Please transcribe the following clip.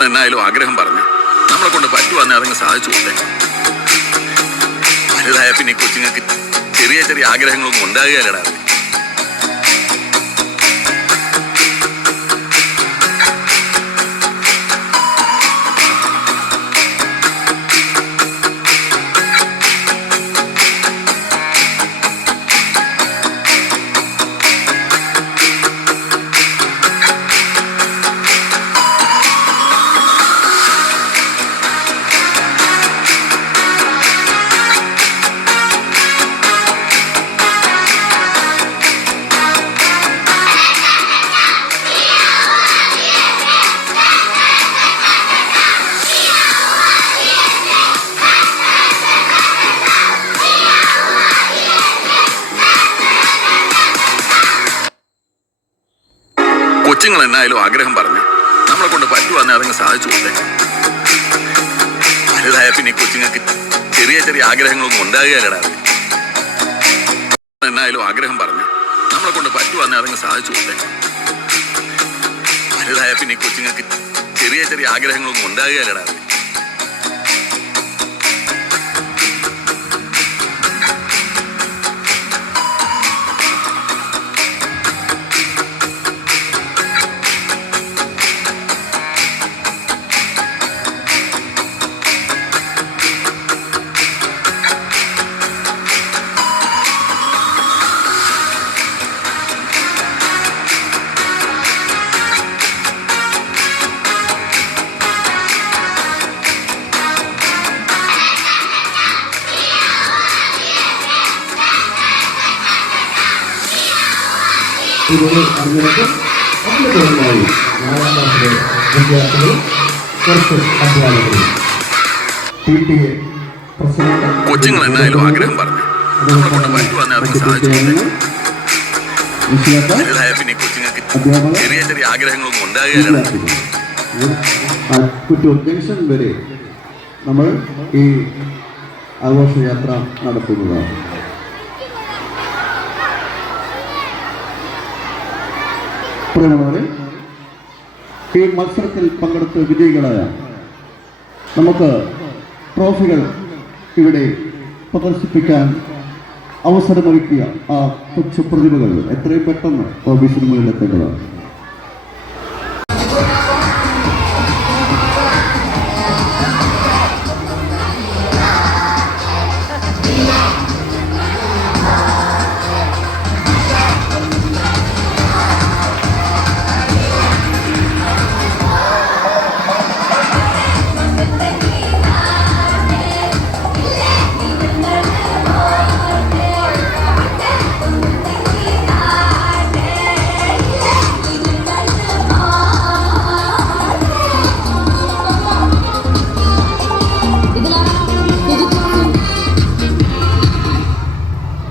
എന്നായാലും ആഗ്രഹം പറഞ്ഞു. നമ്മളെ കൊണ്ട് പറ്റുവാന്ന് അതങ്ങ് സാധിച്ചു കൊടുത്തേ വലുതായ പിന്നെ കൊച്ചുങ്ങൾക്ക് ചെറിയ ചെറിയ ആഗ്രഹങ്ങളൊന്നും ഉണ്ടാകുകയല്ലടാ. കൊച്ചുങ്ങൾ എന്നായാലും ആഗ്രഹം പറഞ്ഞു നമ്മളെ കൊണ്ട് പറ്റുവാന്നെ അതങ്ങ് സാധിച്ചു കൊടുത്തേ. വലുതായ പിന്നെ കൊച്ചുങ്ങൾക്ക് ചെറിയ ചെറിയ ആഗ്രഹങ്ങളൊന്നും ഉണ്ടാകുകയല്ലടാ. എന്നായാലും ആഗ്രഹം പറഞ്ഞു നമ്മളെ കൊണ്ട് പറ്റുവാന്നെ അതങ്ങ് സാധിച്ചു കൊടുത്തേ. വലുതായ പിന്നെ കൊച്ചുങ്ങൾക്ക് ചെറിയ ചെറിയ ആഗ്രഹങ്ങളൊന്നും ഉണ്ടാകുകയല്ലടാ. ഇതിനെ അറിഞ്ഞിട്ട് അതിന് തുടർന്നായി നാലാം ക്ലാസ്സിലെ വിദ്യാർത്ഥികളും കുറച്ച് അധ്യാപകരും. പി ടി എ പ്രസിഡന്റ് കൊച്ചുങ്ങൾ എന്നായാലും ആഗ്രഹം പറഞ്ഞു. ചെറിയ ചെറിയ ആഗ്രഹങ്ങളൊന്നും ഉണ്ടാകുകയല്ലടാ കുറ്റൂർ ജംഗ്ഷൻ വരെ നമ്മൾ ഈ ആഘോഷയാത്ര നടത്തുന്നതാണ്. പ്രിയമുള്ളവരെ ഈ മത്സരത്തിൽ പങ്കെടുത്ത് വിജയികളായ നമുക്ക് ട്രോഫികൾ ഇവിടെ പ്രദർശിപ്പിക്കാൻ അവസരമൊരുക്കിയ ആ കൊച്ചു പ്രതിഭകൾ എത്രയും പെട്ടെന്ന് ഓഫീസിന് മുന്നിലെത്തേണ്ടതാണ്.